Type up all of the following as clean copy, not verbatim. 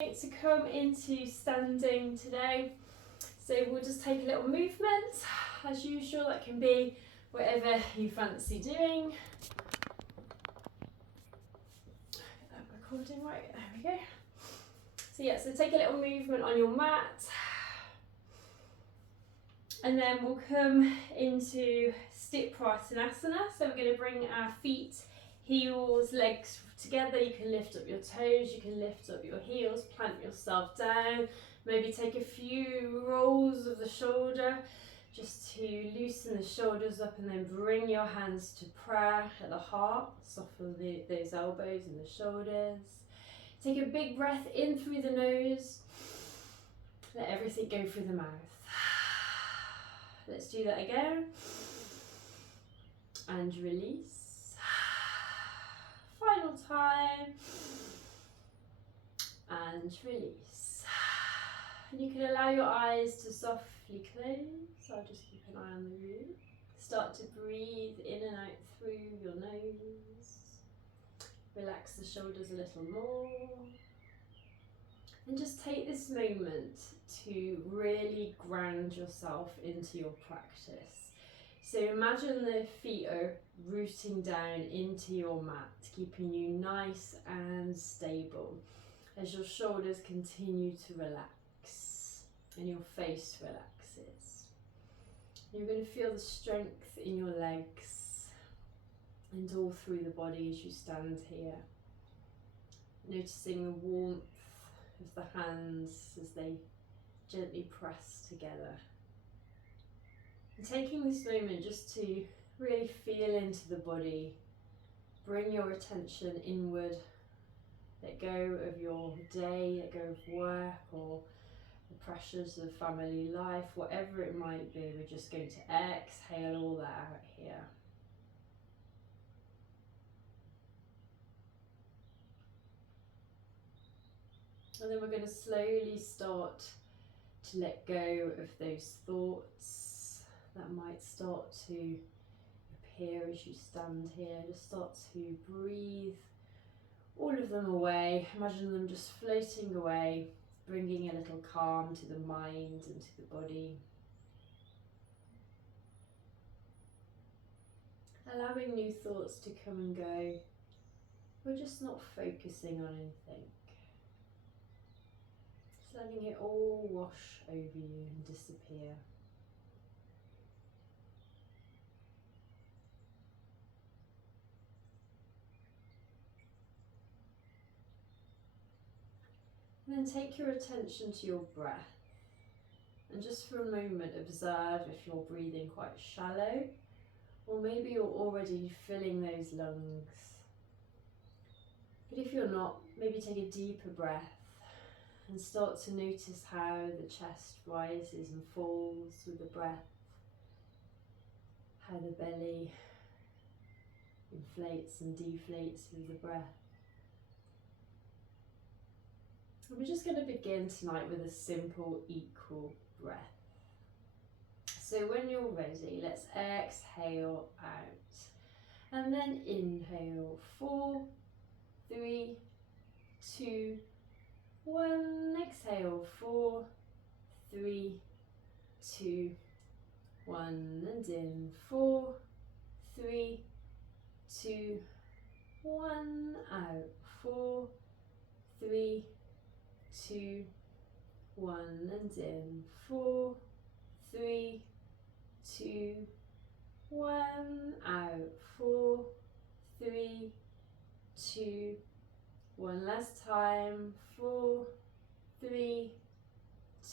To come into standing today, so we'll just take a little movement as usual. That can be whatever you fancy doing. Get that recording right, there we go. So take a little movement on your mat, and then we'll come into Sthit Pratanasana. So we're going to bring our feet, heels, legs together. You can lift up your toes, you can lift up your heels, plant yourself down, maybe take a few rolls of the shoulder just to loosen the shoulders up, and then bring your hands to prayer at the heart. Soften those elbows and the shoulders. Take a big breath in through the nose, let everything go through the mouth. Let's do that again, and release. Final time, and release. And you can allow your eyes to softly close. I'll just keep an eye on the room. Start to breathe in and out through your nose. Relax the shoulders a little more. And just take this moment to really ground yourself into your practice. So imagine the feet are rooting down into your mat, keeping you nice and stable as your shoulders continue to relax and your face relaxes. You're going to feel the strength in your legs and all through the body as you stand here. Noticing the warmth of the hands as they gently press together. And taking this moment just to really feel into the body, bring your attention inward, let go of your day, let go of work or the pressures of family life, whatever it might be. We're just going to exhale all that out here. And then we're going to slowly start to let go of those thoughts that might start to appear as you stand here. Just start to breathe all of them away. Imagine them just floating away, bringing a little calm to the mind and to the body. Allowing new thoughts to come and go. We're just not focusing on anything. Just letting it all wash over you and disappear. And then take your attention to your breath, and just for a moment observe if you're breathing quite shallow, or maybe you're already filling those lungs. But if you're not, maybe take a deeper breath and start to notice how the chest rises and falls with the breath, how the belly inflates and deflates with the breath. And we're just going to begin tonight with a simple equal breath. So when you're ready, let's exhale out and then inhale. 4, 3, 2, 1. Exhale. 4, 3, 2, 1. And in. 4, 3, 2, 1. Out. 4, 3, 2, 1. And in. 4, 3, 2, 1. Out. 4, 3, 2, 1. Last time. 4, 3,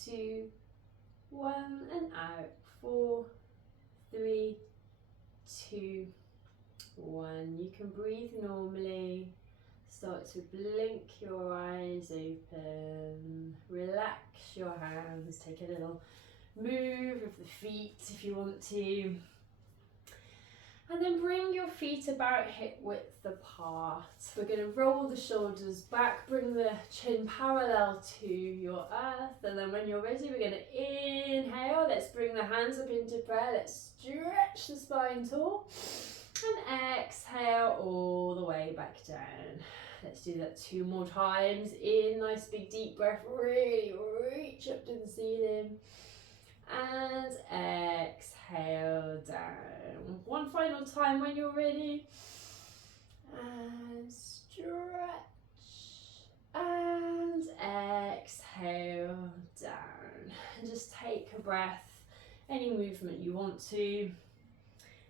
2, 1. And out. 4, 3, 2, 1. You can breathe normally. Start to blink your eyes open. Relax your hands. Take a little move of the feet if you want to. And then bring your feet about hip width apart. We're going to roll the shoulders back, bring the chin parallel to your earth. And then when you're ready, we're going to inhale. Let's bring the hands up into prayer. Let's stretch the spine tall. And exhale all the way back down. Let's do that 2 more times. In, nice big deep breath, really reach up to the ceiling. And exhale down. One final time when you're ready. And stretch. And exhale down. And just take a breath, any movement you want to.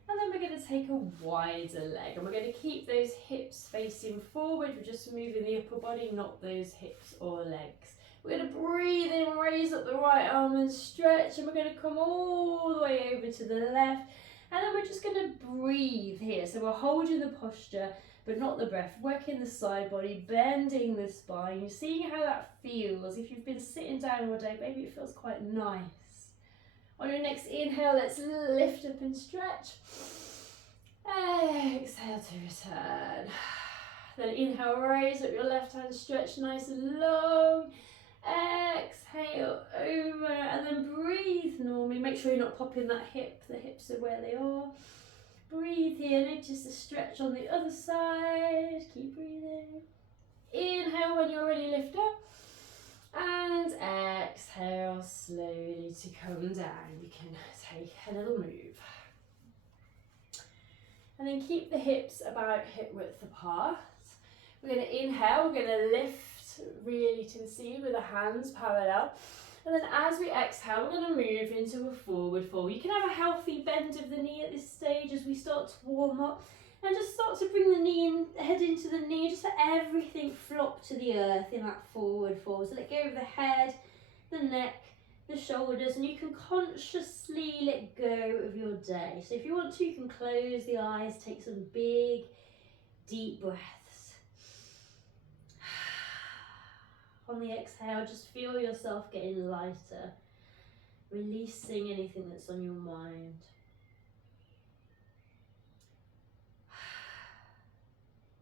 And then we're going to take a wider leg, and we're going to keep those hips facing forward. We're just moving the upper body, not those hips or legs. We're going to breathe in, raise up the right arm and stretch, and we're going to come all the way over to the left. And then we're just going to breathe here. So we're holding the posture, but not the breath. Working the side body, bending the spine. You're seeing how that feels. If you've been sitting down all day, maybe it feels quite nice. On your next inhale, let's lift up and stretch. Exhale to return. Then inhale, raise up your left hand, stretch nice and long. Exhale over, and then breathe normally. Make sure you're not popping that hip. The hips are where they are. Breathe here, notice the stretch on the other side. Keep breathing. Inhale when you're ready, lift up. And exhale slowly to come down. You can take a little move. And then keep the hips about hip width apart. We're going to inhale, we're going to lift really to the ceiling with the hands parallel. And then as we exhale, we're going to move into a forward fold. You can have a healthy bend of the knee at this stage as we start to warm up. And just start to bring the knee in, head into the knee, just let everything flop to the earth in that forward fold. So let go of the head, the neck, the shoulders, and you can consciously let go of your day. So if you want to, you can close the eyes, take some big, deep breaths. On the exhale, just feel yourself getting lighter, releasing anything that's on your mind.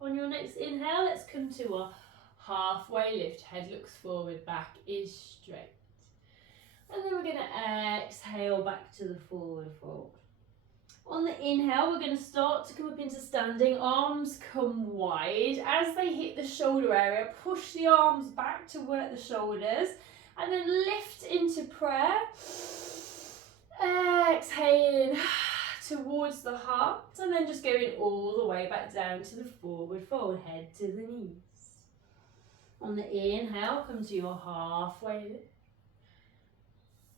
On your next inhale, let's come to a halfway lift. Head looks forward, back is straight. And then we're going to exhale back to the forward fold. On the inhale, we're going to start to come up into standing. Arms come wide. As they hit the shoulder area, push the arms back to work the shoulders. And then lift into prayer. Exhaling towards the heart, and then just going all the way back down to the forward fold, head to the knees. On the inhale, come to your halfway lift.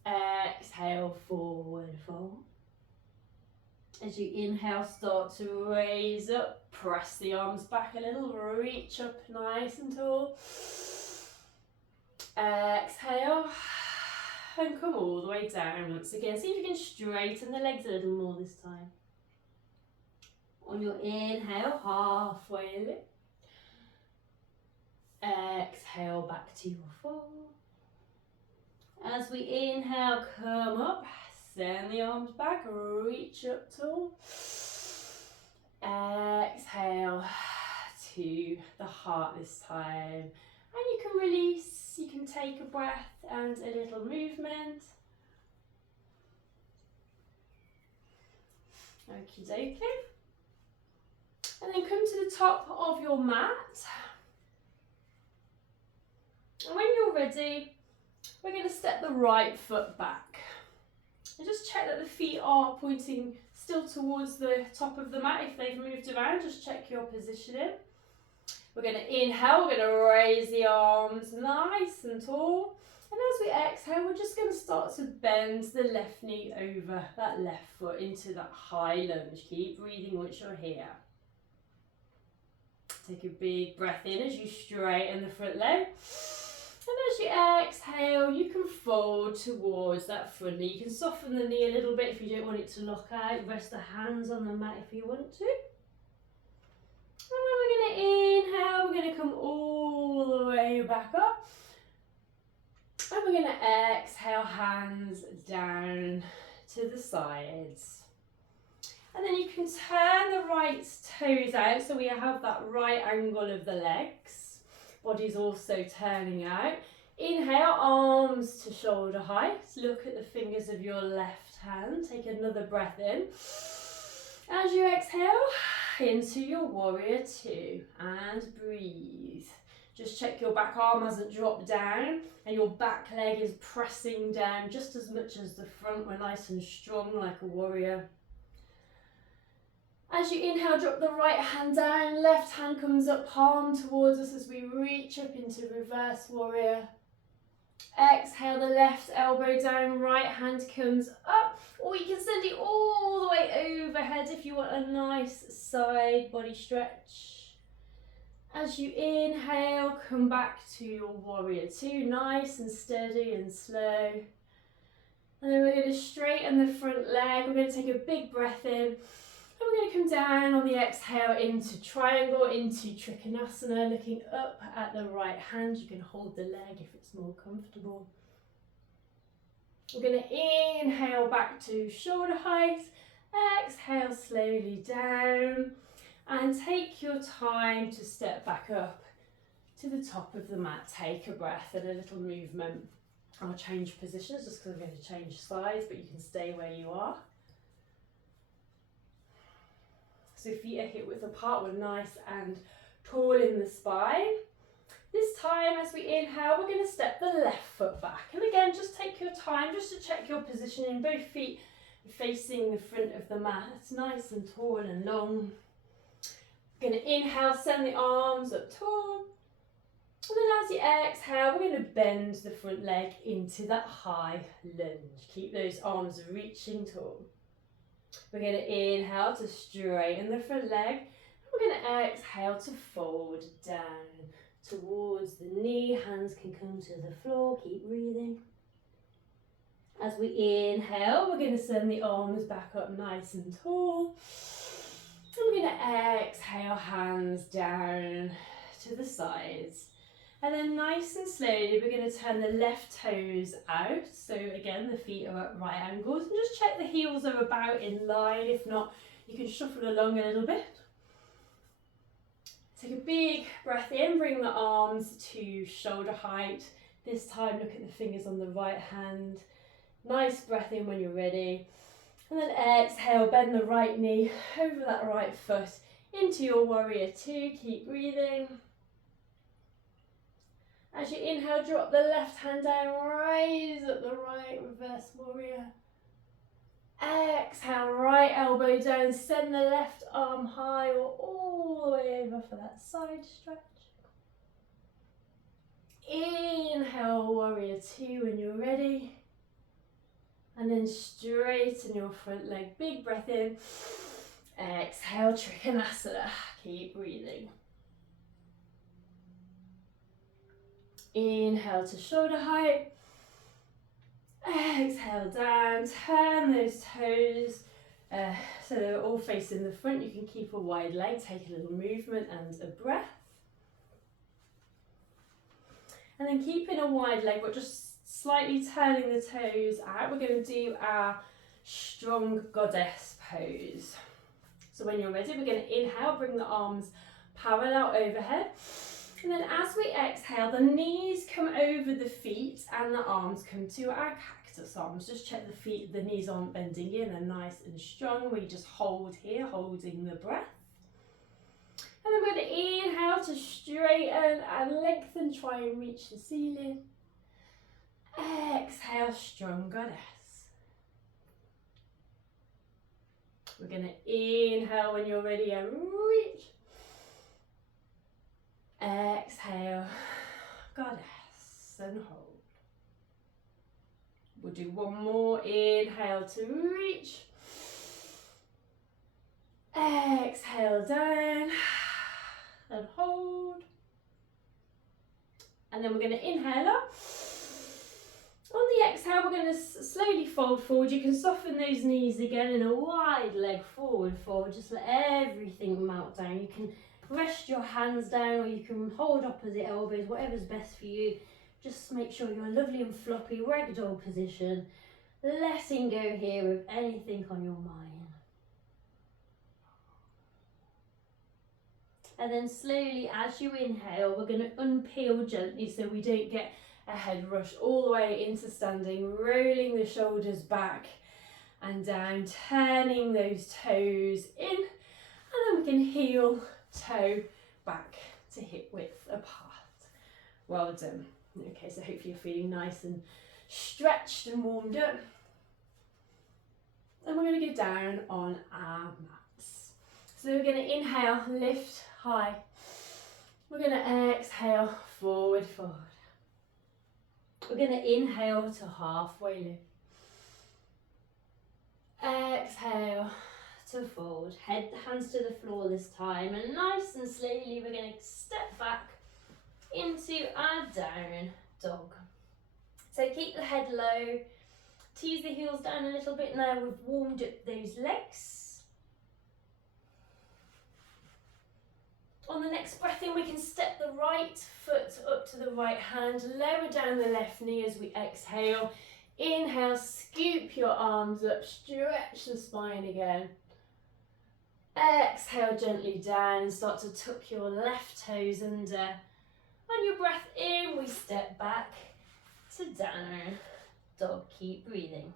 Exhale, forward fold. As you inhale, start to raise up, press the arms back a little, reach up nice and tall. Exhale. And come all the way down once again. See if you can straighten the legs a little more this time. On your inhale, halfway lift. Exhale back to your fold. As we inhale, come up, send the arms back, reach up tall. Exhale to the heart this time. And you can release. You can take a breath and a little movement. Okie dokie. And then come to the top of your mat. And when you're ready, we're going to step the right foot back. And just check that the feet are pointing still towards the top of the mat. If they've moved around, just check your positioning. We're going to inhale, we're going to raise the arms nice and tall. And as we exhale, we're just going to start to bend the left knee over that left foot into that high lunge. Keep breathing once you're here. Take a big breath in as you straighten the front leg. And as you exhale, you can fold towards that front knee. You can soften the knee a little bit if you don't want it to lock out. Rest the hands on the mat if you want to. And then we're going to inhale, we're going to come all the way back up. And we're going to exhale, hands down to the sides. And then you can turn the right toes out so we have that right angle of the legs. Body's also turning out. Inhale, arms to shoulder height. Look at the fingers of your left hand. Take another breath in. As you exhale, into your warrior two and breathe. Just check your back arm hasn't dropped down and your back leg is pressing down just as much as the front. We're nice and strong like a warrior. As you inhale, drop the right hand down, left hand comes up, palm towards us as we reach up into reverse warrior. Exhale, the left elbow down, right hand comes up, or you can send it all the way overhead if you want a nice side body stretch. As you inhale, come back to your warrior two, nice and steady and slow. And then we're going to straighten the front leg. We're going to take a big breath in. And we're going to come down on the exhale into triangle, into Trikonasana, looking up at the right hand. You can hold the leg if it's more comfortable. We're going to inhale back to shoulder height. Exhale slowly down. And take your time to step back up to the top of the mat. Take a breath and a little movement. I'll change positions just because I'm going to change sides, but you can stay where you are. So feet are hip width apart, we're nice and tall in the spine. This time as we inhale, we're going to step the left foot back. And again, just take your time just to check your positioning. Both feet facing the front of the mat. It's nice and tall and long. We're going to inhale, send the arms up tall. And then as you exhale, we're going to bend the front leg into that high lunge. Keep those arms reaching tall. We're going to inhale to straighten the front leg. We're going to exhale to fold down towards the knee. Hands can come to the floor. Keep breathing. As we inhale, we're going to send the arms back up nice and tall. And we're going to exhale, hands down to the sides. And then nice and slowly, we're going to turn the left toes out. So again, the feet are at right angles. And just check the heels are about in line. If not, you can shuffle along a little bit. Take a big breath in, bring the arms to shoulder height. This time, look at the fingers on the right hand. Nice breath in when you're ready. And then exhale, bend the right knee over that right foot into your warrior two. Keep breathing. As you inhale, drop the left hand down, raise up the right, reverse warrior. Exhale, right elbow down, send the left arm high or all the way over for that side stretch. Inhale, warrior two when you're ready. And then straighten your front leg, big breath in. Exhale, Trikonasana, keep breathing. Inhale to shoulder height. Exhale down, turn those toes so they're all facing the front. You can keep a wide leg, take a little movement and a breath. And then keeping a wide leg, but just slightly turning the toes out. We're going to do our strong goddess pose. So when you're ready, we're going to inhale, bring the arms parallel overhead. And then as we exhale, the knees come over the feet and the arms come to our cactus arms. Just check the feet, the knees aren't bending in, they're nice and strong. We just hold here, holding the breath. And then we're going to inhale to straighten and lengthen, try and reach the ceiling. Exhale, strong goddess. We're going to inhale when you're ready and reach. Exhale, goddess, and hold. We'll do one more. Inhale to reach. Exhale down and hold. And then we're going to inhale up. On the exhale, we're going to slowly fold forward. You can soften those knees again in a wide leg forward. Just let everything melt down. You can rest your hands down or you can hold opposite elbows, whatever's best for you. Just make sure you're lovely and floppy, ragdoll position. Letting go here of anything on your mind. And then slowly, as you inhale, we're going to unpeel gently so we don't get a head rush all the way into standing, rolling the shoulders back and down, turning those toes in And then we can heel, toe, back to hip width apart. Well done. Okay, so hopefully you're feeling nice and stretched and warmed up. And we're going to go down on our mats. So we're going to inhale, lift high. We're going to exhale, forward, forward. We're going to inhale to halfway lift. Exhale to forward. Head, hands to the floor this time, and nice and slowly we're going to step back into our down dog. So keep the head low, tease the heels down a little bit now we've warmed up those legs. On the next breath in, we can step the right foot up to the right hand, lower down the left knee as we exhale. Inhale, scoop your arms up, stretch the spine again. Exhale gently down and start to tuck your left toes under. On your breath in, we step back to down dog. Keep breathing.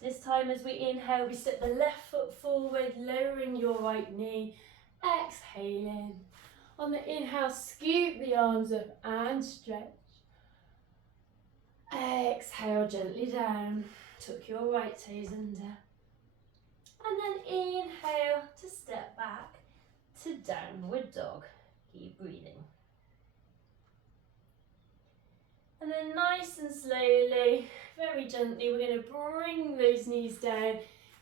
This time as we inhale, we step the left foot forward, lowering your right knee. Exhaling. On the inhale, scoop the arms up and stretch. Exhale gently down. Tuck your right toes under. And then inhale to step back to downward dog. Keep breathing. And then nice and slowly, very gently, we're going to bring those knees down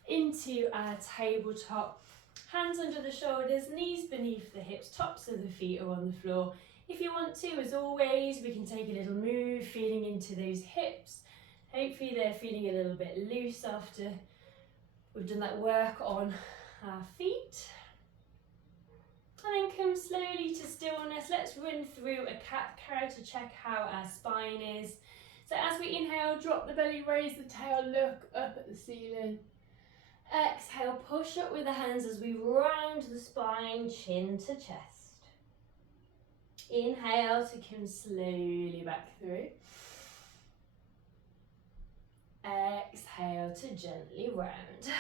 into our tabletop. Hands under the shoulders, knees beneath the hips, tops of the feet are on the floor. If you want to, as always, we can take a little move, feeling into those hips. Hopefully they're feeling a little bit loose after we've done that work on our feet. And then come slowly to stillness. Let's run through a cat-cow to check how our spine is. So as we inhale, drop the belly, raise the tail, look up at the ceiling. Exhale, push up with the hands as we round the spine, chin to chest. Inhale to come slowly back through. Exhale to gently round.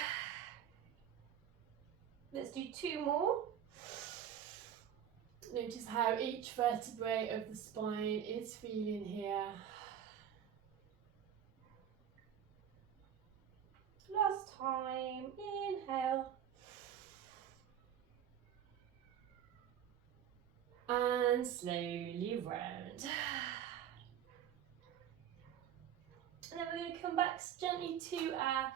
Let's do 2 more. Notice how each vertebrae of the spine is feeling here. Last time, inhale. And slowly round. And then we're going to come back gently to our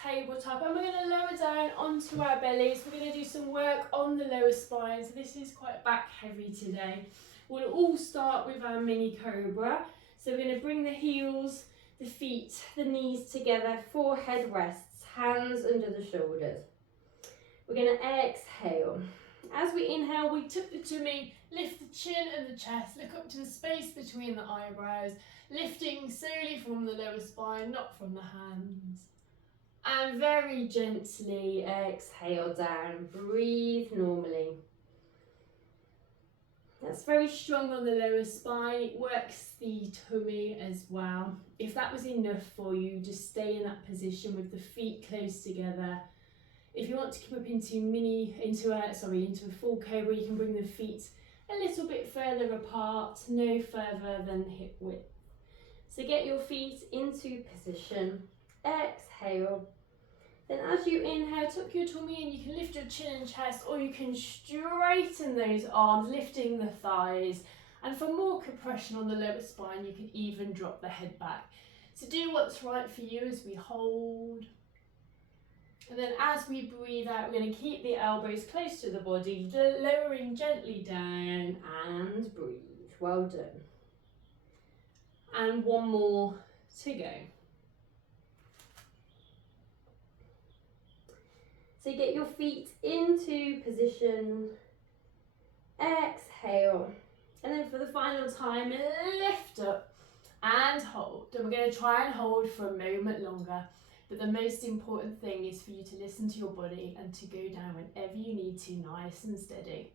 tabletop and we're going to lower down onto our bellies. We're going to do some work on the lower spine. So this is quite back heavy today. We'll all start with our mini cobra. So we're going to bring the heels, the feet, the knees together, forehead rests, hands under the shoulders. We're going to exhale. As we inhale, we tuck the tummy, lift the chin and the chest, look up to the space between the eyebrows, lifting solely from the lower spine, not from the hands. And very gently exhale down, breathe normally. That's very strong on the lower spine, it works the tummy as well. If that was enough for you, just stay in that position with the feet close together. If you want to come up into a full cobra, you can bring the feet a little bit further apart, no further than hip width. So get your feet into position, exhale. Then as you inhale, tuck your tummy and you can lift your chin and chest, or you can straighten those arms, lifting the thighs. And for more compression on the lower spine, you can even drop the head back. So do what's right for you as we hold. And then as we breathe out, we're going to keep the elbows close to the body, lowering gently down and breathe. Well done. And 1 more to go. So get your feet into position, exhale, and then for the final time, lift up and hold. And we're going to try and hold for a moment longer, but the most important thing is for you to listen to your body and to go down whenever you need to, nice and steady.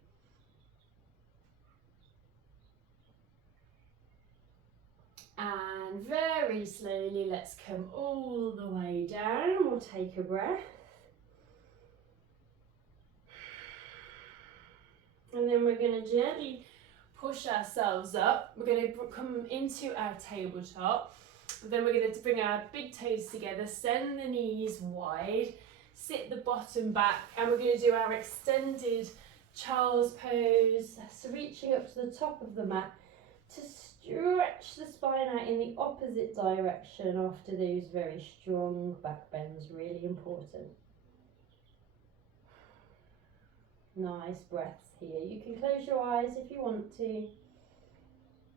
And And very slowly, let's come all the way down. We'll take a breath. And then we're going to gently push ourselves up. We're going to come into our tabletop. Then we're going to bring our big toes together, send the knees wide, sit the bottom back, and we're going to do our extended child's pose. So reaching up to the top of the mat to stretch the spine out in the opposite direction after those very strong back bends, really important. Nice breaths here. You can close your eyes if you want to.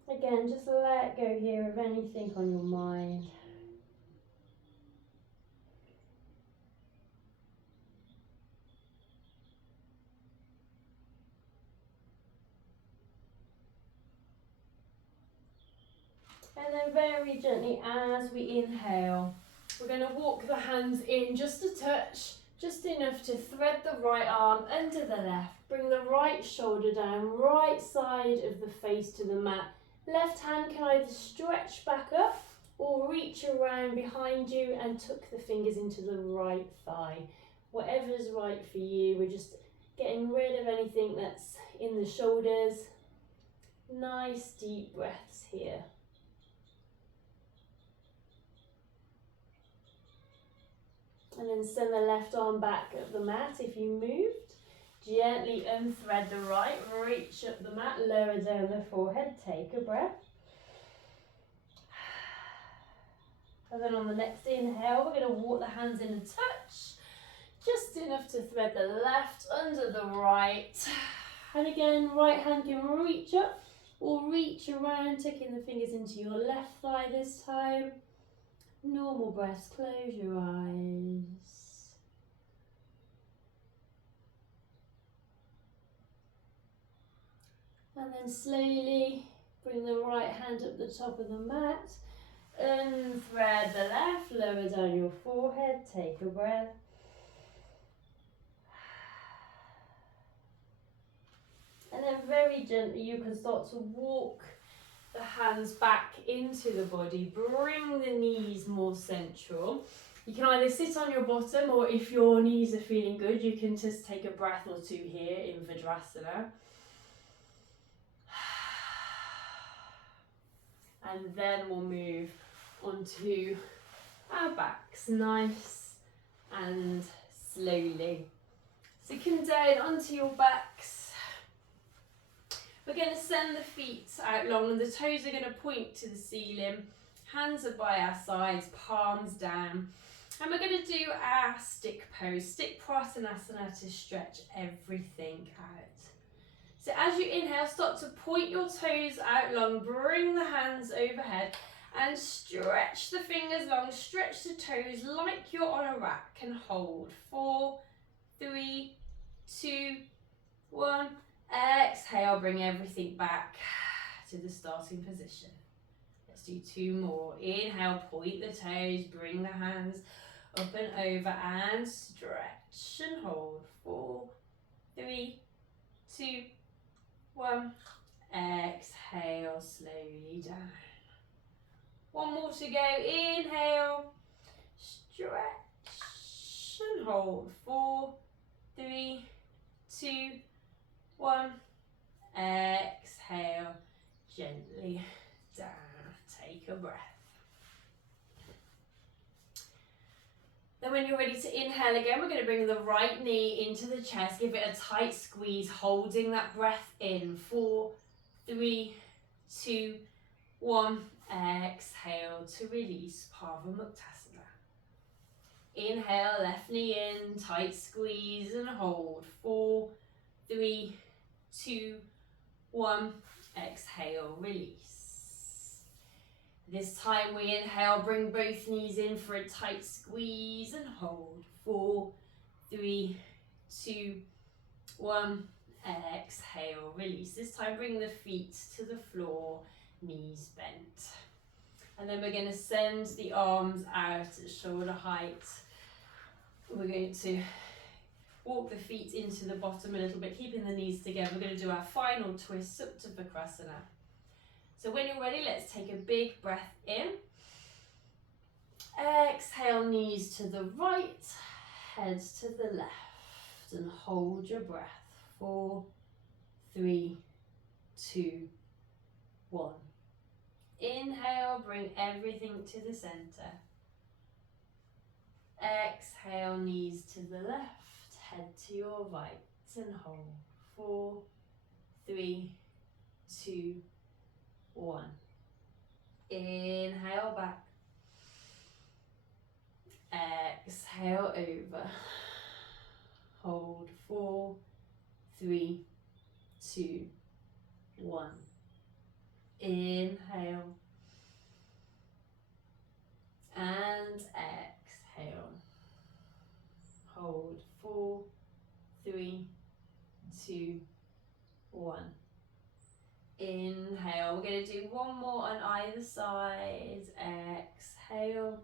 Again, just let go here of anything on your mind. And then very gently as we inhale, we're going to walk the hands in just a touch, just enough to thread the right arm under the left. Bring the right shoulder down, right side of the face to the mat. Left hand can either stretch back up or reach around behind you and tuck the fingers into the right thigh. Whatever's right for you. We're just getting rid of anything that's in the shoulders. Nice deep breaths here. And then send the left arm back up the mat if you moved. Gently unthread the right, reach up the mat, lower down the forehead, take a breath. And then on the next inhale, we're going to walk the hands in a touch, just enough to thread the left under the right. And again, right hand can reach up or reach around, tucking the fingers into your left thigh this time. Normal breaths, close your eyes. And then slowly bring the right hand up the top of the mat. Unthread the left, lower down your forehead, take a breath. And then very gently you can start to walk the hands back into the body, bring the knees more central. You can either sit on your bottom, or if your knees are feeling good, you can just take a breath or two here in Vajrasana. And then we'll move onto our backs, nice and slowly. So come down onto your backs. We're going to send the feet out long and the toes are going to point to the ceiling. Hands are by our sides, palms down. And we're going to do our stick pose, stick Prasanasana, to stretch everything out. So as you inhale, start to point your toes out long, bring the hands overhead and stretch the fingers long, stretch the toes like you're on a rack and hold. 4, 3, 2, 1. Exhale, bring everything back to the starting position. Let's do 2 more. Inhale, point the toes, bring the hands up and over and stretch and hold. 4, 3, 2, 1. Exhale, slowly down. 1 more to go. Inhale, stretch and hold. 4, 3, 2, 1. Exhale, gently down. Take a breath. Then when you're ready to inhale again, we're going to bring the right knee into the chest. Give it a tight squeeze, holding that breath in. 4, 3, 2, 1. Exhale to release, Pavamuktasana. Inhale, left knee in, tight squeeze and hold. 4, 3, 2, 1. Exhale, release. This time we inhale, bring both knees in for a tight squeeze and hold. 4, 3, 2, 1. Exhale, release. This time bring the feet to the floor, knees bent. And then we're going to send the arms out at shoulder height. We're going to walk the feet into the bottom a little bit, keeping the knees together. We're going to do our final twist, Supta Vikrasana. So when you're ready, let's take a big breath in. Exhale, knees to the right, head to the left, and hold your breath. 4, 3, 2, 1. Inhale, bring everything to the center. Exhale, knees to the left, head to your right, and hold. 4, 3, 2, 1. Inhale back. Exhale over. Hold. 4, 3, 2, 1. Inhale. And exhale. Hold. 4, 3, 2, 1. Inhale. We're going to do one more on either side. Exhale.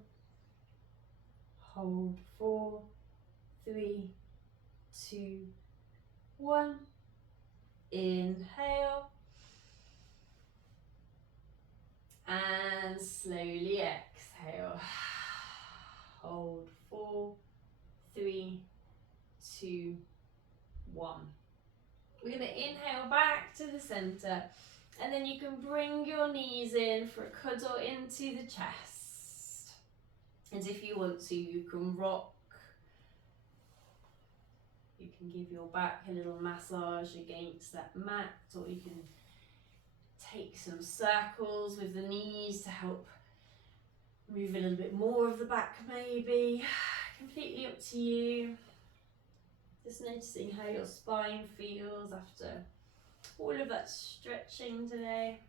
Hold. 4, 3, 2, 1. Inhale. And slowly exhale. Hold. 4, 3, 2, 1. We're going to inhale back to the center, and then you can bring your knees in for a cuddle into the chest. And if you want to, you can rock. You can give your back a little massage against that mat, or you can take some circles with the knees to help move a little bit more of the back maybe. Completely up to you. Just noticing how your spine feels after all of that stretching today.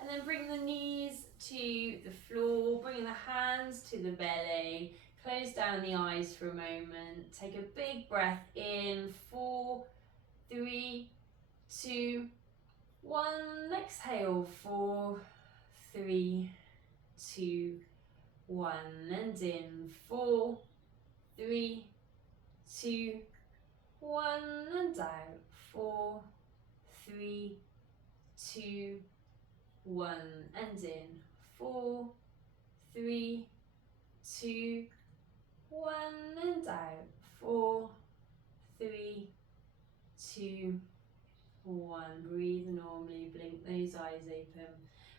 And then bring the knees to the floor, bring the hands to the belly. Close down the eyes for a moment. Take a big breath in. 4, 3, 2, 1. Exhale. 4, 3, 2, 1. And in. 4, 3, 2, 1. And out. 4, 3, 2, 1. And in. 4, 3, 2, 1. And out. 4, 3, 2, 1. Breathe normally, blink those eyes open.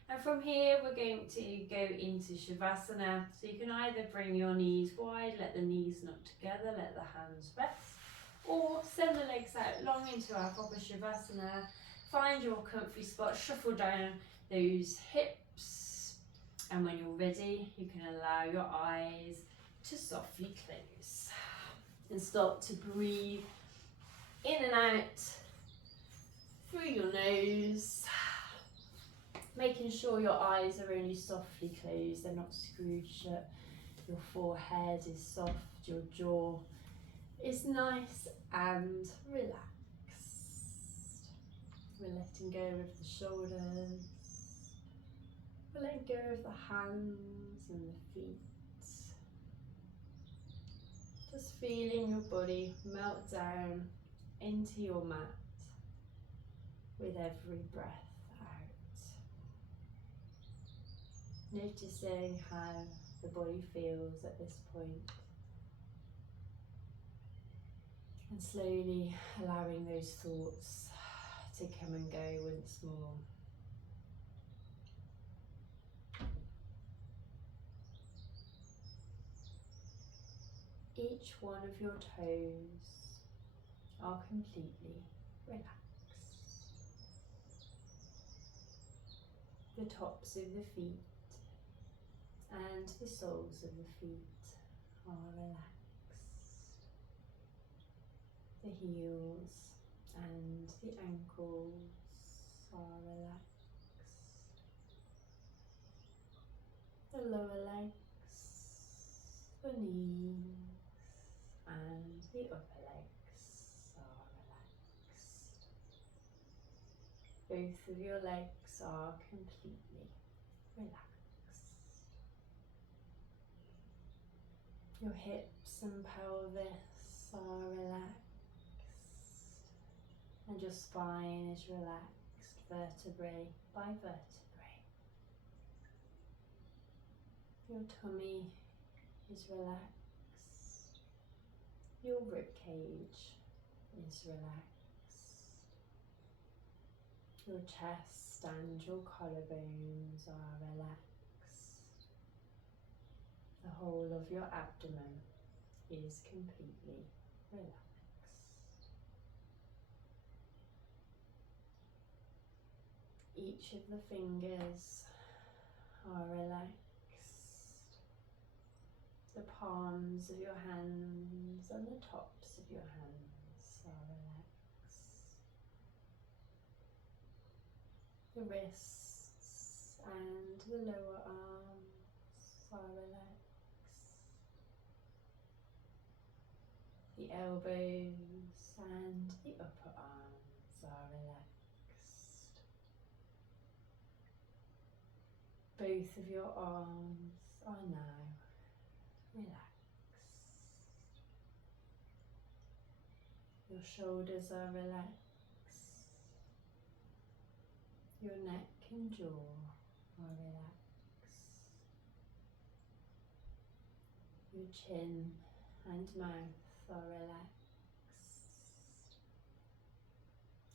And from here we're going to go into Shavasana. So you can either bring your knees wide, let the knees knock together, let the hands rest, or send the legs out long into our proper Shavasana. Find your comfy spot, shuffle down those hips, and when you're ready you can allow your eyes to softly close and start to breathe in and out through your nose, making sure your eyes are only softly closed, they're not screwed shut. Your forehead is soft, your jaw is nice and relaxed. We're letting go of the shoulders, we're letting go of the hands and the feet. Just feeling your body melt down into your mat with every breath out. Noticing how the body feels at this point. And slowly allowing those thoughts to come and go once more. Each one of your toes are completely relaxed. The tops of the feet and the soles of the feet are relaxed. The heels and the ankles are relaxed. The lower legs, the knees and the upper legs are relaxed. Both of your legs are completely relaxed. Your hips and pelvis are relaxed, and your spine is relaxed vertebrae by vertebrae. Your tummy is relaxed. Your rib cage is relaxed. Your chest and your collarbones are relaxed. The whole of your abdomen is completely relaxed. Each of the fingers are relaxed. The palms of your hands and the tops of your hands are relaxed. The wrists and the lower arms are relaxed. The elbows and the upper arms are relaxed. Both of your arms are now relaxed. Your shoulders are relaxed. Your neck and jaw are relaxed. Your chin and mouth are relaxed.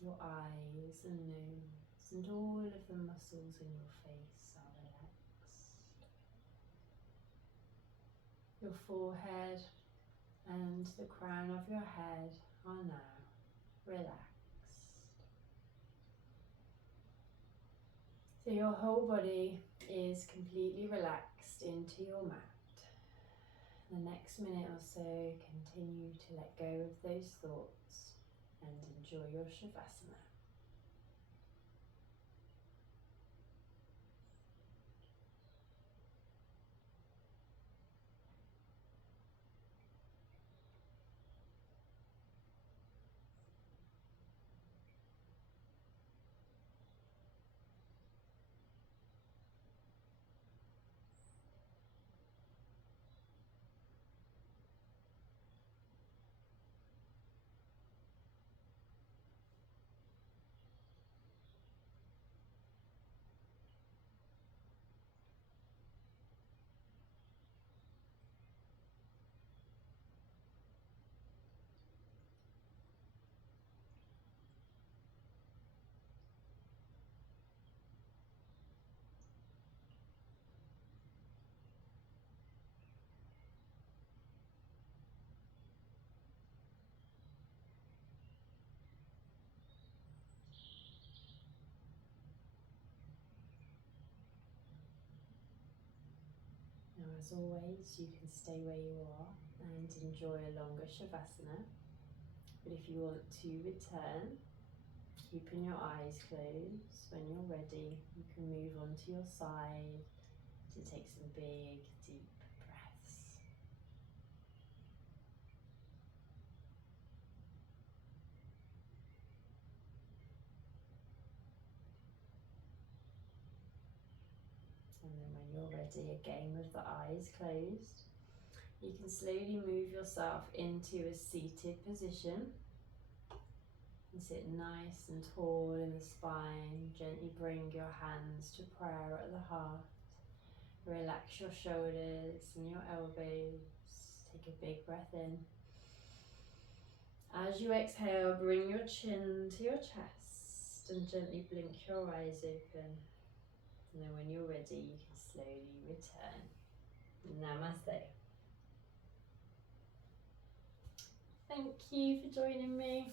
Your eyes and nose and all of the muscles in your face are relaxed. Your forehead and the crown of your head are now relaxed. So your whole body is completely relaxed into your mat. The next minute or so, continue to let go of those thoughts and enjoy your Shavasana. Now, as always, you can stay where you are and enjoy a longer Shavasana. But if you want to return, keeping your eyes closed, when you're ready, you can move onto your side to take some big, deep breaths. And then when you're ready, again with the eyes closed, you can slowly move yourself into a seated position. And sit nice and tall in the spine. Gently bring your hands to prayer at the heart. Relax your shoulders and your elbows. Take a big breath in. As you exhale, bring your chin to your chest and gently blink your eyes open. And then when you're ready, you can slowly return. Namaste. Thank you for joining me.